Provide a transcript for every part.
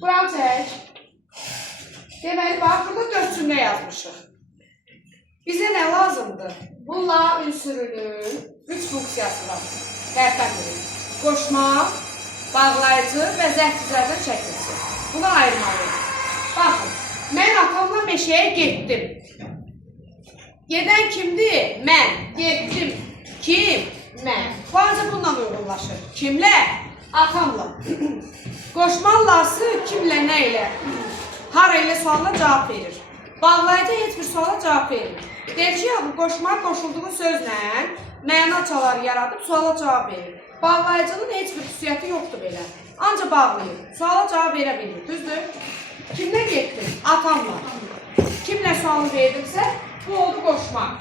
Buranı çək. Deməli, bax, burada 4 cümlə yazmışıq. Bizə nə lazımdır? Bu la ünsürünün 3 funksiyası var. Tərtəm verir. Qoşmaq, bağlayıcı və zərf üzərdən çəkilsin. Bunu ayırmalıyıq. Baxın, mən atamla meşəyə getdim. Gedən kimdir? Mən. Getdim. Kim? Mən. Bu ancaq bununla uyğunlaşır. Kimlə? Atamla. Qoşmallarsa kimlə, nə ilə? Hara ilə sualına cavab verir. Bağlayıcı heç bir suala cavab verir. Deyir ki, bu qoşmağa qoşulduğu sözlə mənaçaları yaradıb suala cavab verir. Bağlayıcının heç bir xüsusiyyəti yoxdur belə. Ancaq bağlayır. Suala cavab verə bilir. Düzdür? Kimlə getdim? Atamla. Kimlə sualı verdimsə, bu oldu qoşmaq.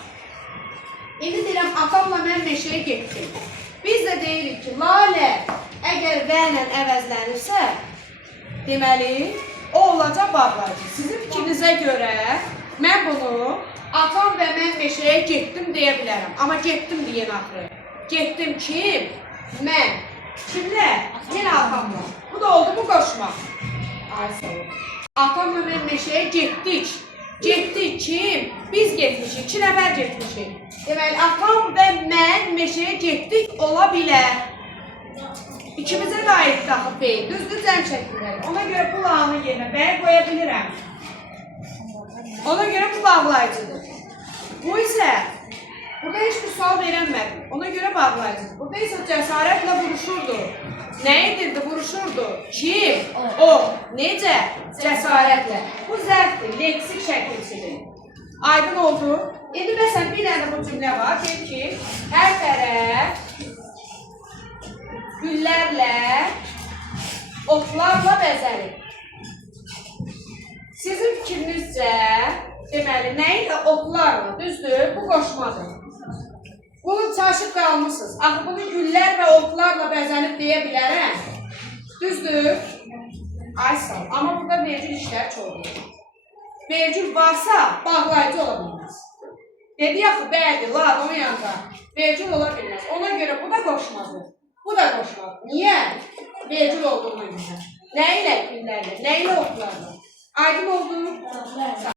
İndi deyirəm, atamla mən meşəyə getdim. Biz də deyirik ki, lalə əgər və ilə əvəzlənirsə, deməli, o olacaq bağlayıcı. Sizin fikrinizə görə mən bunu atam və mən meşəyə getdim deyə bilərəm. Amma getdim deyən axırı. Getdim kim? Mən. Kimlə? Yenə atamla. Bu da oldu mu qoşmaq? Ay sağ ol. Atamla mən meşəyə getdik. Getdik kim? Biz getmişik. 2 nəfər getmişik. Deməli, atam və mən meşəyə getdik ola bilər. İkimizə də aid daxil deyil. Düzdür, cəm şəklindədir. Ona görə bu lağını yerinə bəyə qoya bilirəm. Ona görə bu bağlayıcıdır. Bu isə, burada heç bir sual verənmədim. Ona görə bağlayıcıdır. Burada isə cəsarətlə vuruşurdu. Nə edirdi? Vuruşurdu. Kim? O. Necə? Cəsarətlə. Bu zərfdir, leksik şəkilçidir. Aydın oldu. İndi məsələn, bir dənə bu cümlə var. Deyir ki, hər tərəf güllərlə, otlarla bəzəlir. Sizin fikrinizcə, deməli, nə ilə otlarla, düzdür? Bu qoşmadır. Bunu çaşıb qalmışsınız. Axı, bunu güllər və otlarla bəzənib deyə bilərəm. Düzdür? Ay sağ ol. Amma burada vergül işlər çoxdur. Vergül varsa, bağlayıcı ola bilməz. Dedi axı, bəli, la, onun yanında. Vergül ola bilməz. Ona görə bu da qoşmadır. Bu da qoşmaq. Niyə? Vergül olduğuna görə. Nə ilə güllərlə, nə ilə otlarla? Aydın oldu?